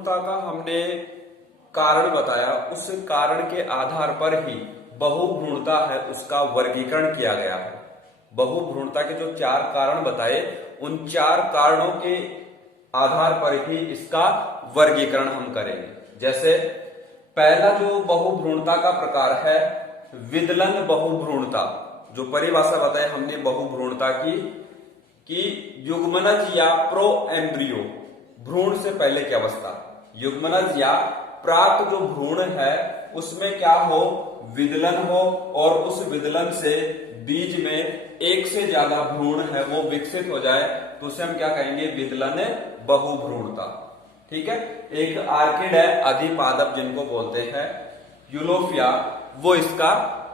बहुभ्रूणता का हमने कारण बताया, उस कारण के आधार पर ही बहुभ्रूणता है उसका वर्गीकरण किया गया है। बहुभ्रूणता के जो 4 कारण बताए, उन 4 कारणों के आधार पर ही इसका वर्गीकरण हम करेंगे। जैसे पहला जो बहुभ्रूणता का प्रकार है विदलन बहुभ्रूणता। जो परिभाषा बताई हमने बहुभ्रूणता की कि युग्मनज या प्रो एम्ब्रियो, भ्रूण से पहले की अवस्था, युग्मनज या प्राक जो भ्रूण है उसमें क्या हो, विदलन हो, और उस विदलन से बीज में एक से ज्यादा भ्रूण है वो विकसित हो जाए तो उसे हम क्या कहेंगे, विदलन बहुभ्रूणता। ठीक है। एक आर्किड है अधिपादप जिनको बोलते हैं, यूलोफिया, वो इसका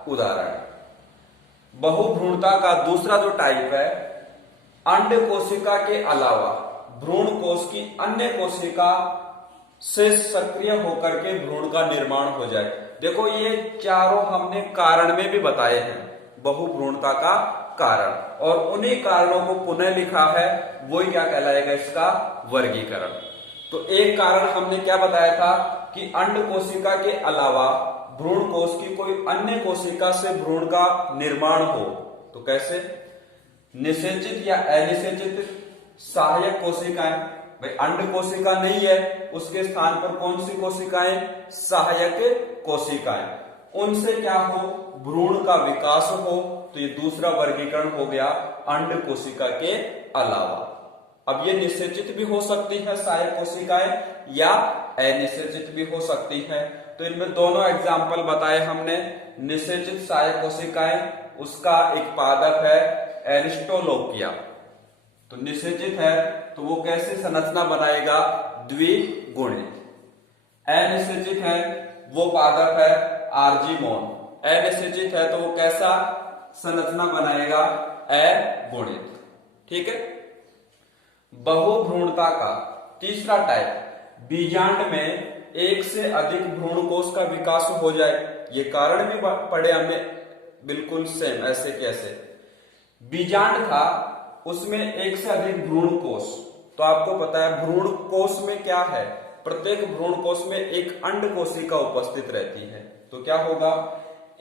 उदाहरण है। बहुभ्रूणता का दूसरा जो टाइप है अंड कोशिका के अलावा भ्रूण कोश की अन्य कोशिका से सक्रिय होकर के भ्रूण का निर्माण हो जाए। देखो ये चारों हमने कारण में भी बताए हैं बहुभ्रूणता का कारण, और उन्हीं कारणों को पुनः लिखा है, वही क्या कहलाएगा, इसका वर्गीकरण। तो एक कारण हमने क्या बताया था कि अंड कोशिका के अलावा भ्रूण कोश की कोई अन्य कोशिका से भ्रूण का निर्माण हो, तो कैसे, निषेचित या अनिषेचित सहायक कोशिकाएं। भाई अंड कोशिका नहीं है, उसके स्थान पर कौन सी कोशिकाएं, सहायक कोशिकाएं, उनसे क्या हो, भ्रूण का विकास हो, तो ये दूसरा वर्गीकरण हो गया अंड कोशिका के अलावा। अब ये निषेचित भी हो सकती है सहायक कोशिकाएं या अनिषेचित भी हो सकती है, तो इनमें दोनों एग्जाम्पल बताए हमने। निषेचित सहायक कोशिकाएं, उसका एक पादप है एरिस्टोलोकिया, तो निषेचित है तो वो कैसे संरचना बनाएगा, द्विगुणित। अनिषेचित है वो पादप है आर्जीमोन, अनिषेचित है तो वो कैसा संरचना बनाएगा, अगुणित। ठीक है। बहुभ्रूणता का तीसरा टाइप बीजांड में एक से अधिक भ्रूण कोश का विकास हो जाए। ये कारण भी पढ़े हमने बिल्कुल सेम, ऐसे कैसे बीजांड था उसमें एक से अधिक भ्रूण कोश, तो आपको पता है भ्रूण कोश में क्या है, प्रत्येक भ्रूण कोश में एक अंड कोशिका उपस्थित रहती है, तो क्या होगा,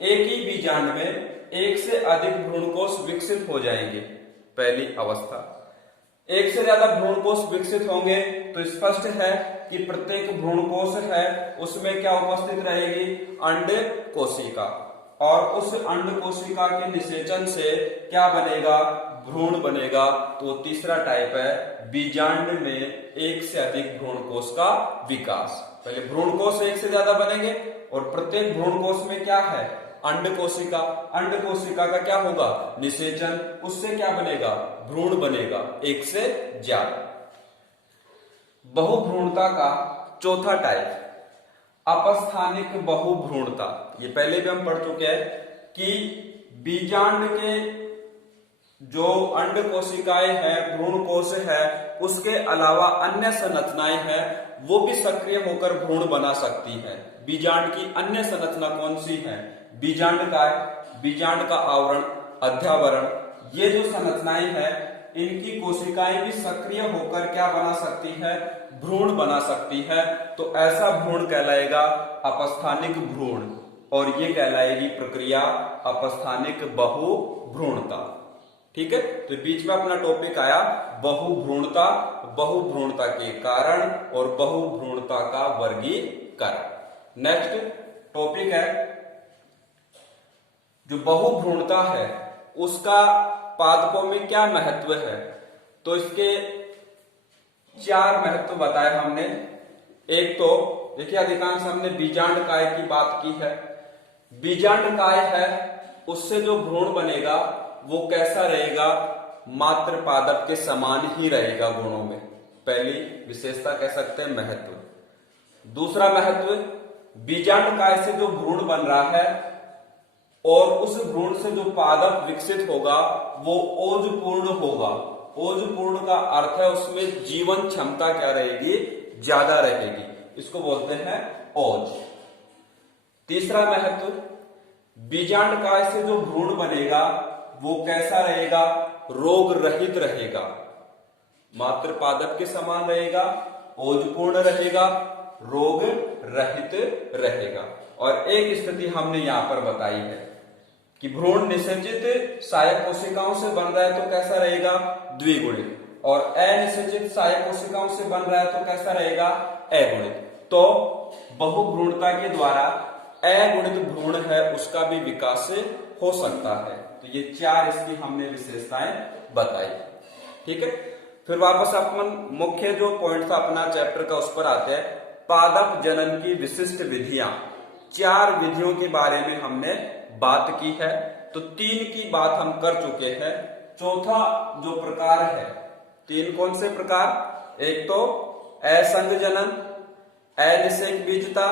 एक ही बीजांड में एक से अधिक भ्रूण कोश विकसित हो जाएंगे। पहली अवस्था, एक से ज्यादा भ्रूण कोश विकसित होंगे तो स्पष्ट है कि प्रत्येक भ्रूण कोश है उसमें क्या उपस्थित रहेगी, अंड कोशिका, और उस अंड कोशिका के निषेचन से क्या बनेगा, भ्रूण बनेगा। तो तीसरा टाइप है बीजांड में एक से अधिक भ्रूण कोश का विकास। पहले भ्रूण कोश एक से ज्यादा बनेंगे और प्रत्येक भ्रूण कोश में क्या है, अंड कोशिका, अंड कोशिका का क्या होगा, निषेचन, उससे क्या बनेगा, भ्रूण बनेगा एक से ज्यादा। बहुभ्रूणता का चौथा टाइप अपस्थानिक बहुभ्रूणता। ये पहले भी हम पढ़ चुके हैं कि बीजांड के जो अंड कोशिकाएं हैं, भ्रूण कोश है, उसके अलावा अन्य संरचनाएं हैं वो भी सक्रिय होकर भ्रूण बना सकती है। बीजांड की अन्य संरचना कौन सी है, बीजांड का, बीजांड का आवरण, अध्यावरण, ये जो संरचनाएं हैं इनकी कोशिकाएं भी सक्रिय होकर क्या बना सकती है, भ्रूण बना सकती है। तो ऐसा भ्रूण कहलाएगा अपस्थानिक भ्रूण, और ये कहलाएगी प्रक्रिया अपस्थानिक बहुभ्रूणता। ठीक है। तो बीच में अपना टॉपिक आया बहुभ्रूणता, बहुभ्रूणता के कारण और बहुभ्रूणता का वर्गीकरण। नेक्स्ट टॉपिक है जो बहुभ्रूणता है उसका पादपों में क्या महत्व है, तो इसके 4 महत्व बताए हमने। एक तो देखिए अधिकांश हमने बीजांड काय की बात की है, बीजांड काय है उससे जो भ्रूण बनेगा वो कैसा रहेगा, मात्र पादप के समान ही रहेगा गुणों में, पहली विशेषता कह सकते हैं महत्व। दूसरा महत्व, बीजांड काय से जो भ्रूण बन रहा है और उस भ्रूण से जो पादप विकसित होगा वो ओजपूर्ण होगा। ओजपूर्ण का अर्थ है उसमें जीवन क्षमता क्या रहेगी, ज्यादा रहेगी, इसको बोलते हैं ओज। तीसरा महत्व, बीजांड काय से जो भ्रूण बनेगा वो कैसा रहेगा, रोग रहित रहेगा, मात्र पादप के समान रहेगा, ओजपूर्ण रहेगा रोग रहित रहेगा। और एक स्थिति हमने यहां पर बताई है कि भ्रूण निषेचित सहायक कोशिकाओं से बन रहा है तो कैसा रहेगा, द्विगुणित, और अनिषेचित सहायक कोशिकाओं से बन रहा है तो कैसा रहेगा, अगुणित। तो बहुभ्रूणता के द्वारा अगुणित भ्रूण है उसका भी विकास हो सकता है। तो ये 4 इसकी हमने विशेषताएं बताई। ठीक है, फिर वापस अपन मुख्य जो पॉइंट था अपना चैप्टर का उस पर आते हैं। पादप जनन की विशिष्ट विधियां, 4 विधियों के बारे में हमने बात की है। तो 3 की बात हम कर चुके हैं। चौथा जो प्रकार है, 3 कौन से प्रकार, एक तो असंग जनन, अनिषेक बीजता,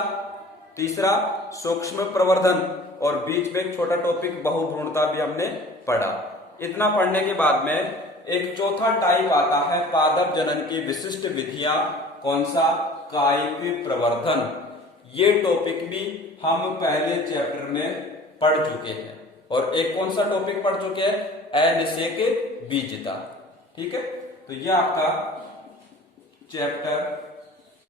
तीसरा सूक्ष्म प्रवर्धन, और बीच में एक छोटा टॉपिक बहुभ्रूणता भी हमने पढ़ा। इतना पढ़ने के बाद में एक चौथा टाइप आता है पादप जनन की विशिष्ट विधियां, कौन सा, कायिक प्रवर्धन। ये टॉपिक भी हम पहले चैप्टर में पढ़ चुके हैं। और एक कौन सा टॉपिक पढ़ चुके हैं, अनिषेक बीजता। ठीक है, तो ये आपका चैप्टर